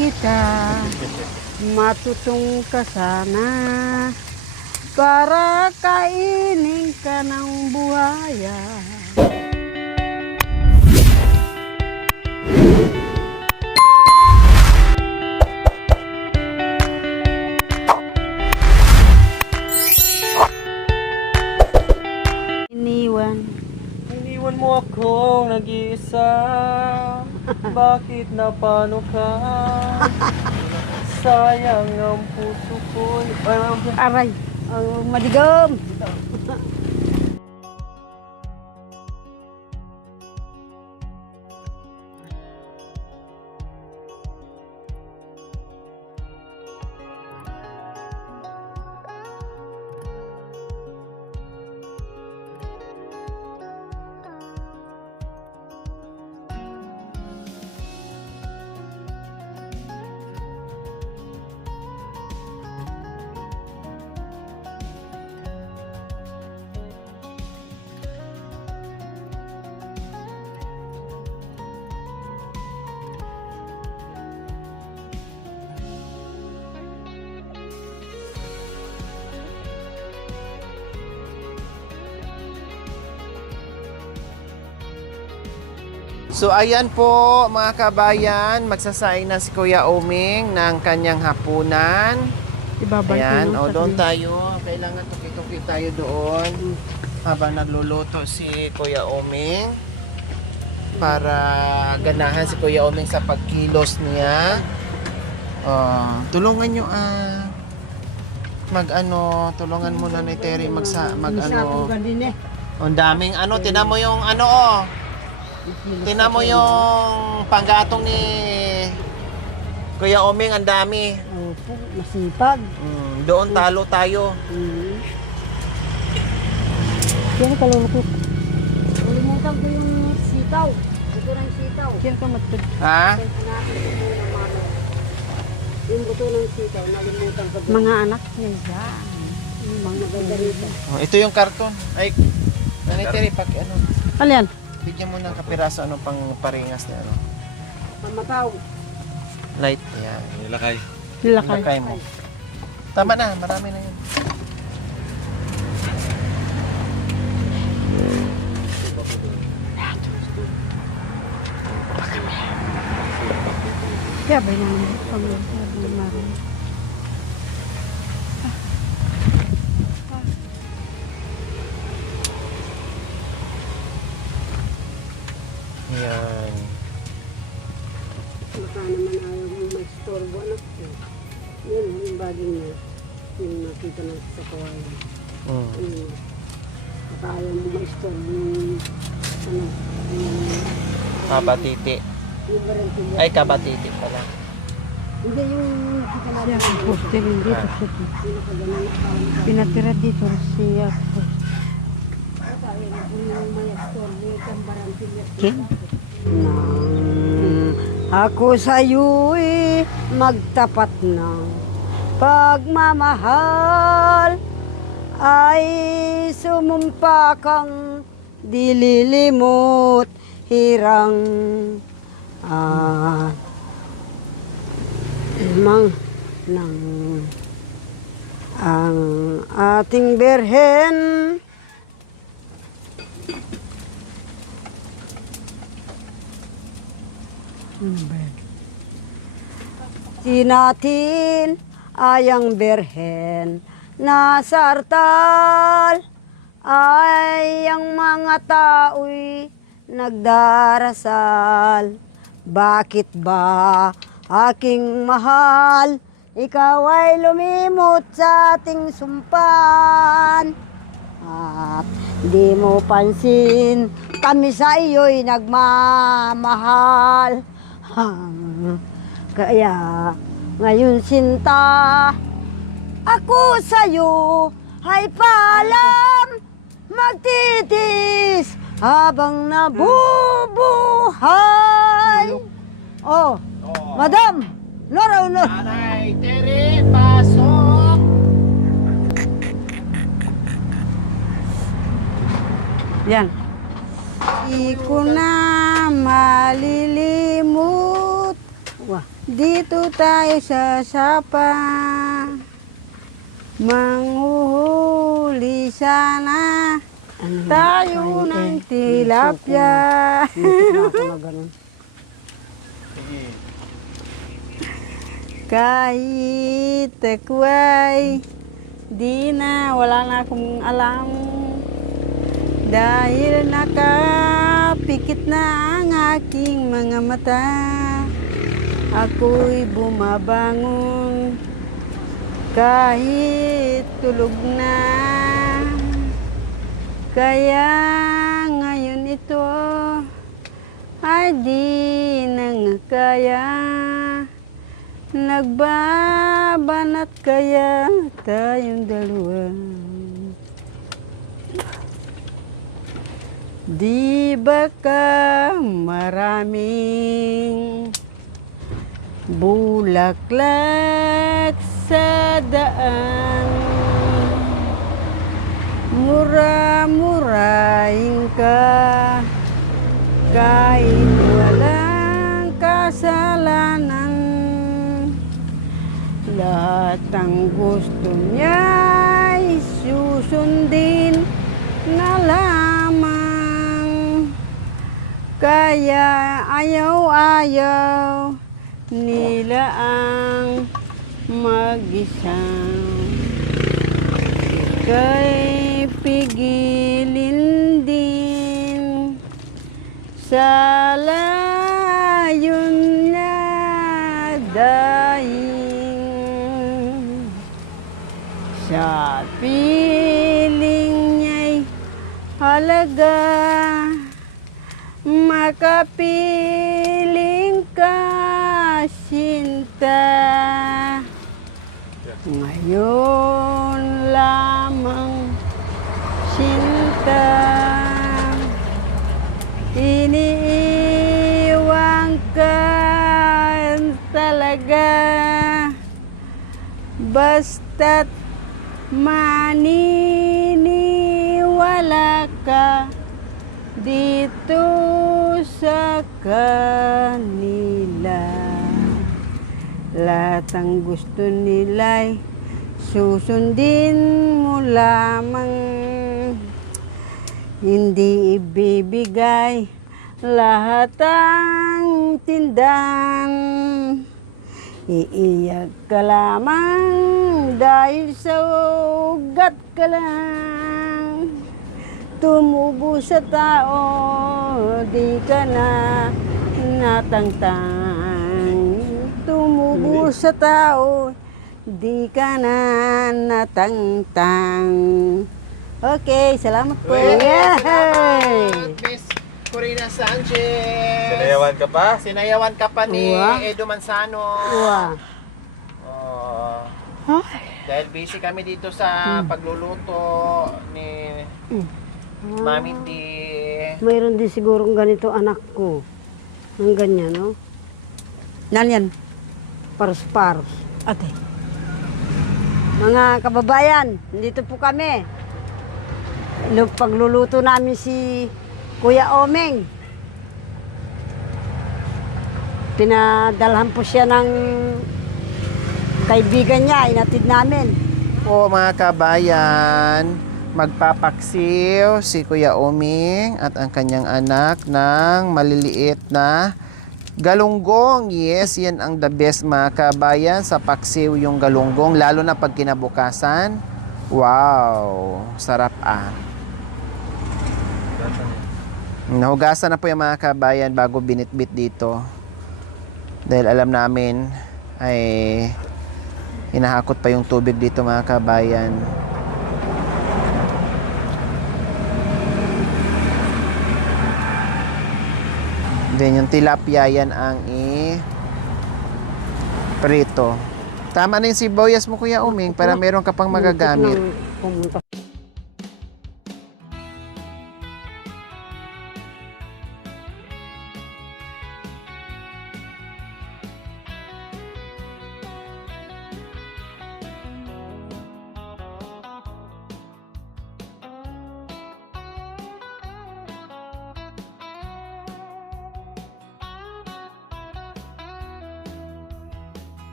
kita, matutong ka sana para kainin ka ng buhaya. Iniwan mo akong nag-iisa. Bakit napano ka? Sayang ang puso ko. Aray, madigom. So ayan po mga kabayan, magsasaing na si Kuya Oming ng kanyang hapunan. Ayan, o doon tayo. Kailangan tuki-tuki tayo doon habang nagluluto si Kuya Oming para ganahan si Kuya Oming sa pagkilos niya. Tulungan nyo tulungan mo na ni Terry ang daming tinan mo yung tinan mo yung panggatong ni Kuya Oming, ang dami. Opo, masipag. Doon talo tayo. Yan kalulukot. Ulimutan ko yung sitaw. Buto ng sitaw. Yan ka matod. Ha? Yung buto ng sitaw, nalimutan ko. Mga anak niya dyan. Mga ganda rito. Ito yung karton. Ay, Terry, Alyan? bigyan mo ng kapiraso pang paringas na Pamataw. light. Yan. Nilakay. Ilakay mo. Tama na, marami na yun. Kaya ba naman? Pag-marami. Yan. Baka naman ayaw mong mag-storbo, anak ko. Yun, yung bagay niya. Yung nakita natin sa kawain. Baka ayaw mong mag-storbo yung Kabatiti. yung barangay. Ay, kabatiti pala. Hindi yung nakita natin. Siya, poster yung dito. Pinatira dito siya. Ako sa'yo'y magtapat ng pagmamahal, ay sumumpa kang dililimot hirang ng ang ating Birhen. Si natin ay ang Birhen na sartal, ay ang mga tao'y nagdarasal. Bakit ba aking mahal, ikaw ay lumimot sa ating sumpan? At di mo pansin, kami sa iyo'y nagmamahal. Kaya ngayon sinta, ako sa'yo ay paalam, magtitis habang nabubuhay. Oh, Madam, Nora, Nanay Terry, pasok! Yan. Di ko na malilimot Wah. Dito tayo sa sapa, manghuhuli sana tayo ng tilapia. Kahit ako ay di na, wala na akong alam. Dahil nakapikit na ang aking mga mata, ako'y bumabangon kahit tulog na. Kaya ngayon ito ay di na kaya. Nagbabanat kaya tayong dalawa. Di ba ka maraming bulaklak sa daan? Mura-murahin ka kahit walang kasalanan. Lahat ang gusto niya'y susundin na lamang. Kaya ayaw-ayaw nila ang mag-isang. Ika'y pigilin din sa layon na dahil sa piling niya'y halaga. Makapiling ka, sinta. Ngayon lamang, sinta. Iniiwan ka talaga. Basta't maniniwala ka dito sa kanila. Lahat ang gusto nila'y susundin mo lamang. Hindi ibibigay lahat ang tindahan. Iiyak ka lamang dahil sa ugat ka lang. Tumubo sa tao, di ka na natangtang. Tumubo sa tao, di ka na natangtang. Okay, salamat po. Salamat, Miss Corina Sanchez. Sinayawan ka pa? Sinayawan ka pa ni Wow. Edo Manzano. Wow. Oh, dahil busy kami dito sa pagluluto ni Mami D. Mayroon din sigurong ganito anak ko. Ang ganyan, no? Nanyan. Paros-paros. Ate. Mga kababayan, dito po kami. Pagluluto namin si Kuya Omeng. Pinadalhan po siya ng kaibigan niya, inatid namin. Po mga kabayan, magpapaksiw si Kuya Oming at ang kanyang anak ng maliliit na galunggong. Yes, yan ang the best mga kabayan sa paksiw, yung galunggong, lalo na pag kinabukasan. Wow, sarap ah. Nahugasan na po yung mga kabayan bago binitbit dito. Dahil alam namin ay hinahakot pa yung tubig dito mga kabayan. Then yung tilapia yan ang prito. Tama na yung sibuyas mo Kuya Uming para meron ka pang magagamit. Pumunta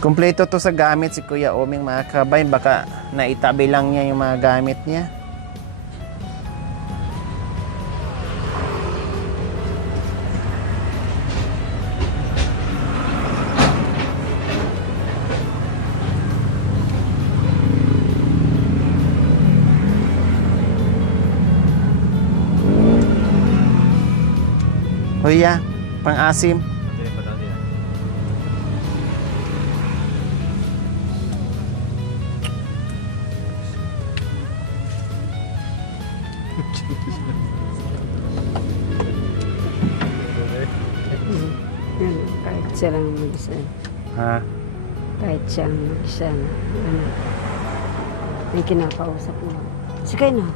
Kompleto to sa gamit si Kuya Oming mga kabayan. Baka naitabi lang niya yung mga gamit niya. Kuya, pang-asim. Yan, kahit siya lang mag-isa. Ha? Kahit siya lang mag-isa. Ano, may kinakausap mo. Sige na.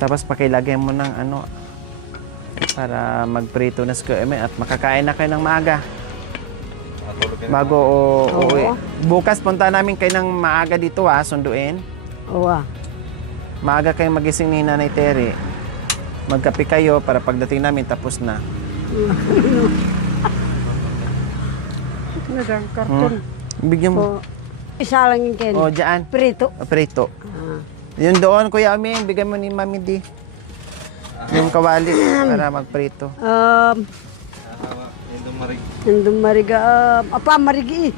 Tapos pakilagay mo ng ano para magprito na si Kuya Oming at makakain na kayo ng maaga. Bago uwi. Bukas punta namin kayo ng maaga dito sunduin. Oo ah. Maaga kayong magising ni Nanay Terry. Magkape kayo para pagdating namin tapos na. Nadang karton. Bigyan mo. Isa lang yung Ken. Oh, dyan. Prito. Prito. Ah. Yun doon, Kuya Oming. Bigyan mo ni Mami D. Yung kawali para magprito. Yung dumariga. Pamarig eh.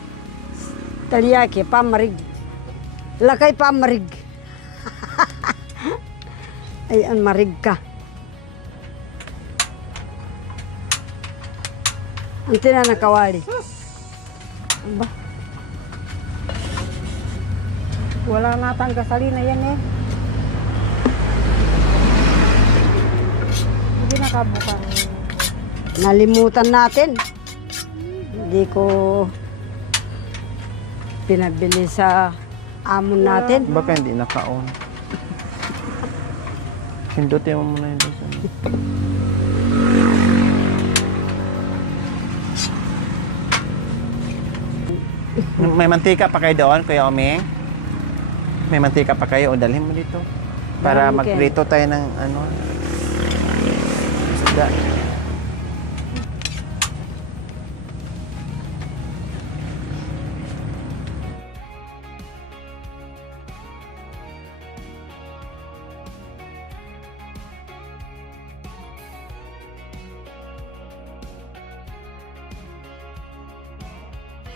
Taliyaki, pamarig. Lakay pamarig. Ay, ang marig ka. Ang tinanakawali. Aba. Wala natang gasolina yan eh. Hindi nakabukan. Nalimutan natin. Hindi ko pinabili sa amon natin. Baka hindi naka-on. Hindutin mo muna yung doon. May mantika pa kayo doon, Kuya Oming? May mantika pa kayo o dalhin mo dito para Okay. magprito tayo ng ano isda.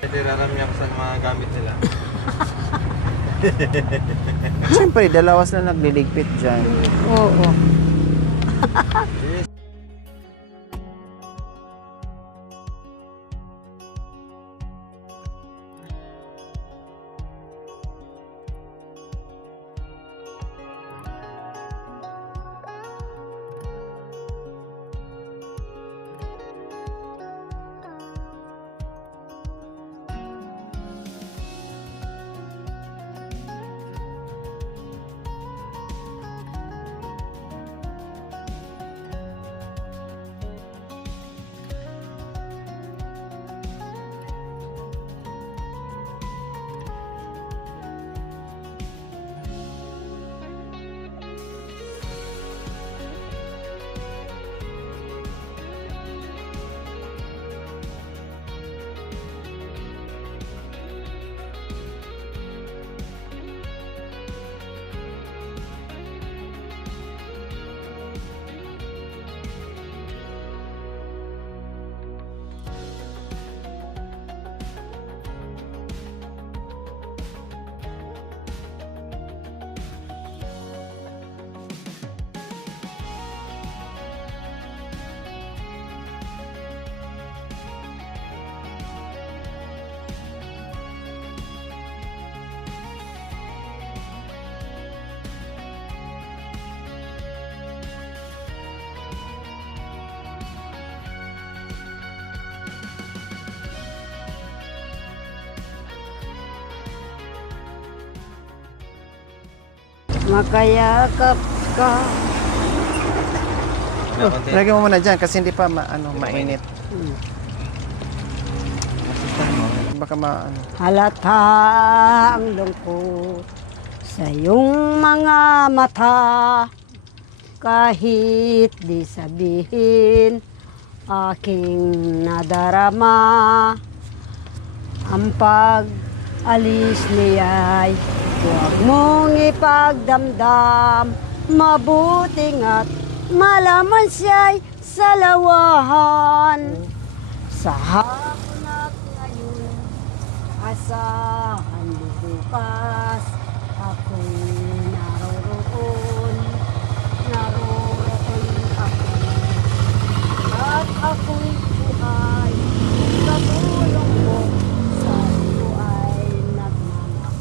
Pwede rarami ako sa mga gamit nila. Siyempre, dalawas na nagliligpit dyan. Oo. makayakap ka. Na, konti. Lagyan mo muna dyan kasi hindi pa mainit. Baka Halata ang lungkot sa iyong mga mata, kahit di sabihin aking nadarama. Ang pag-alis niya'y huwag mong ipagdamdam, mabuting at malaman siya'y salawahan. Sa hapon at ngayon, asahan bukas, ako'y naroroon ako. At ako'y buhay, sa tulong mo, sa iyo ay nagmamahal.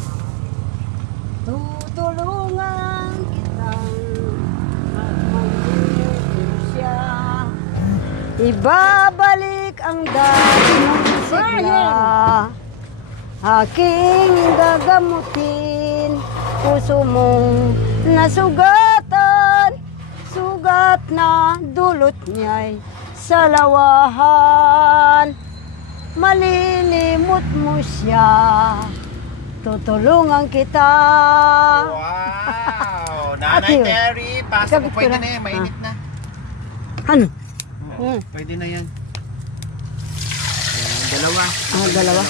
Tutulungan kitang magmangusya, ibabalik ang dati mong sigla. Aking gagamutin, puso mong nasugatan, sugat na dulot niya'y salawahan. Malilimot mo siya, tutulungan kita. Wow! Nanay Ate, Terry, pasok Kapit mo. ko Pwede na. na yan, mainit na. Ano? Oo, pwede na yan. Ayan, dalawa. Dalawa.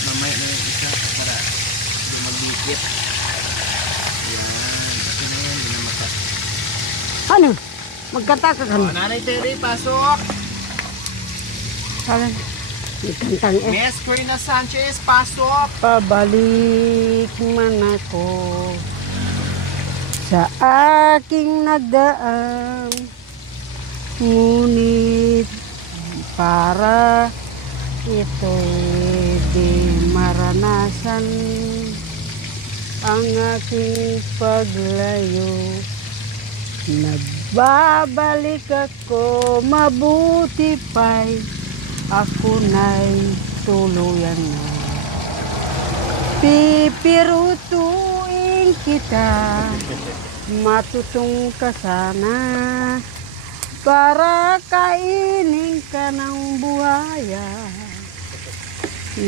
Mamay na yung isa para hindi maglikit. Ayan, kasi na yan, hindi na matas. Ano? Magkanta ka Oh, kan? Nanay Terry, pasok! Kalan. Ikantang Miss Corina Sanchez, pasok! Pabalik man ako sa aking nagdaan, ngunit para ito'y di maranasan ang aking paglayo. Nagbabalik ako, mabuti pa'y ako na'y tuluyan na. Pipirutuin kita, matutong ka sana, para kainin ka ng buhaya.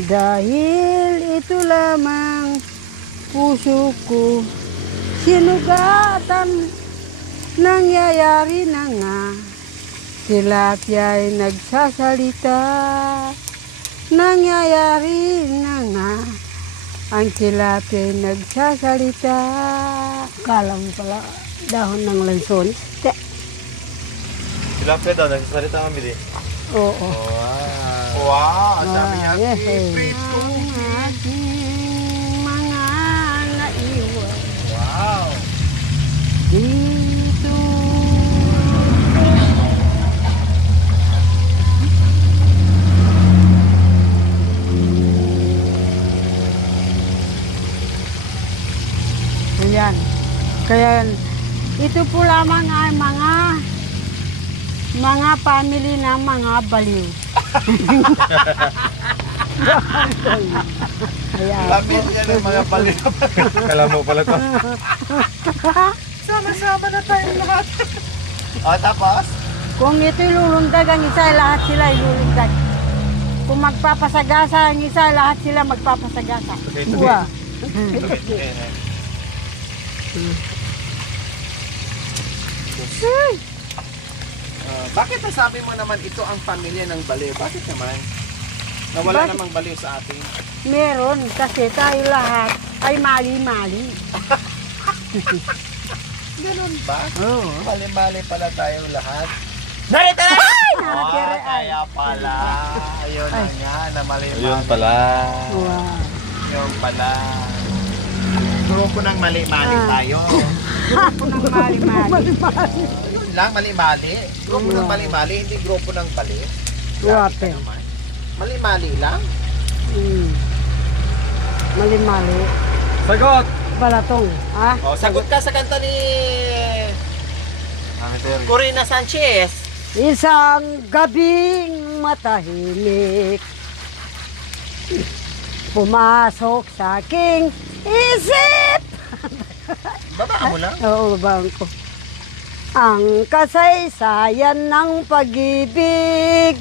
Dahil ito lamang puso ko, sinugatan, nangyayari na nga. Tilapiya'y nagsasalita, nangyayari na nga. Ang tilapiya'y nagsasalita. Kala mo pala, dahon ng lanson. Tilapia daw, nagsasalita ang bili. Oo. Wow. Wow! Sabi niya, yes, favorite Ang tubig. aking mga naiwan Wow! dito. Ayan. Kaya ito po lamang ay mga family na mga baliw. Ayan. Lapit niya ng mga palit. Kala mo pala to. Sama-sama na tayo lahat. O, tapos? Kung ito ilulundag ang isa, lahat sila ilulundag. Kung magpapasagasa ang isa, lahat sila magpapasagasa. Okay. Buwa. Bakit nasabi mo naman ito ang pamilya ng baliw? Bakit naman? Nawala Bakit? namang baliw sa atin. Meron kasi tayo lahat ay mali-mali. Ganun ba? Oo. Mali-mali pala tayong lahat. Narito na! Nakakira- Kaya pala. Ayun na nga, na mali-mali. Ayun pala. Wow. Yung pala. Grupo ng mali-mali Ah. tayo. Grupo ng mali-mali. Yun lang, mali-mali. Grupo ng mali-mali, hindi grupo ng baliw. Grabe ka Guwape. naman. Mali-mali lang? Mali-mali. Sagot! Balatong. Ha? O, sagot ka sa kanta ni Mami Terry. Corina Sanchez. Isang gabing matahimik, pumasok sa aking isip Baba mo lang. Oo, babaan ko. Ang kasaysayan ng pag-ibig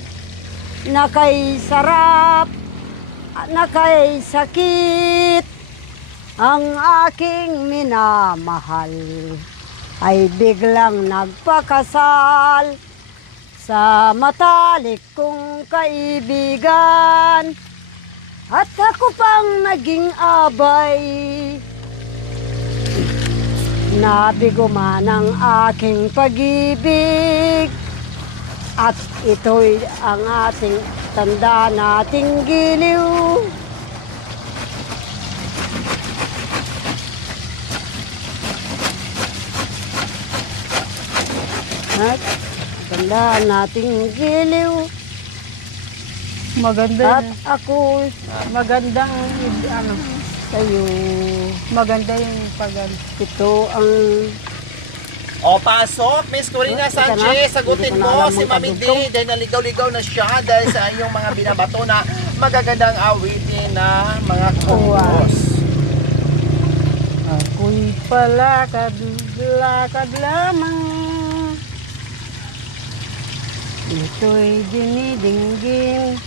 na kay sarap, na kay sakit, ang aking minamahal ay biglang nagpakasal sa matalik kong kaibigan at ako pang naging abay. Nabigo man ang aking pag-ibig at ito'y ang ating tanda nating giliw. At tanda nating giliw. Maganda At ako magandang ano, sa'yo. maganda yung Ito ang O, pasok, Miss Corina Ika na. Sanchez. Sagutin Hindi ko na mo alam si mo Mami D tadugtong. dahil naligaw-ligaw na siya dahil sa iyong mga binabato na magagandang awitin na mga chorus. ako'y palakad-lakad lamang. Ito'y dinidinggin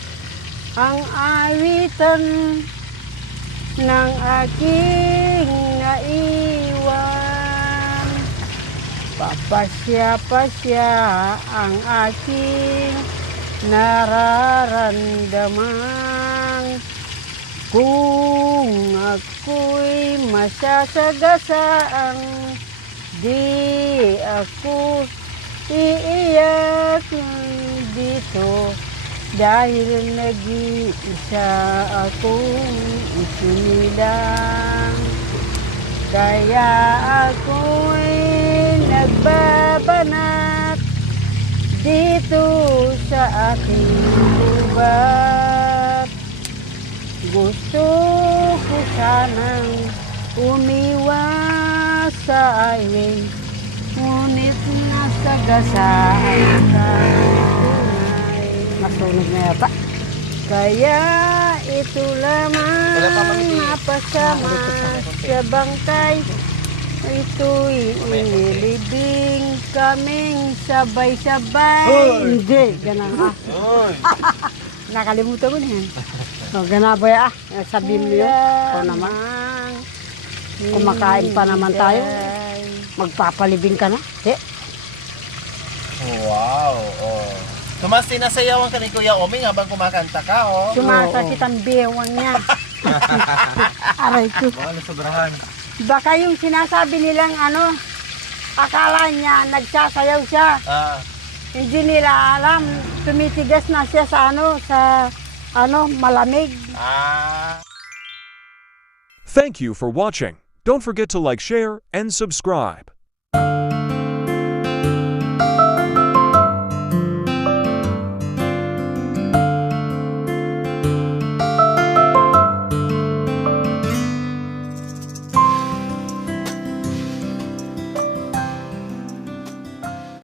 ang awitan ng aking naiwan. Papasya-pasya ang aking nararamdaman. Kung ako'y masasagasaang di ako iiyak dito dahil nag-iisa akong isinilang. Kaya ako'y nagbabanat dito sa aking lugar. Gusto ko sanang umiwas sa highway, ngunit nasagasaan ka tunay. masunog na yata. Kaya ito lamang Wala pa, Mami. napasama sa bangkay. Ito'y inilibing kaming sabay-sabay. Hindi, ganun ah. Nakalimutan ko na yan. O, ganabo ya ah. Sabihin mo yun. Ikaw naman. Kumakain pa naman tayo. Magpapalibing ka na. Wow. Oh. Tumas, sinasayawan ka ni Kuya Oming habang kumakanta ka, oh. Sumasakit ang bewang niya. Aray ko. Baka nasobrahan. Baka yung sinasabi nilang ano, akala niya nagsasayaw siya. Ah. Hindi nila alam, tumitigas na siya sa malamig. Ah. Thank you for watching. Don't forget to like, share, and subscribe.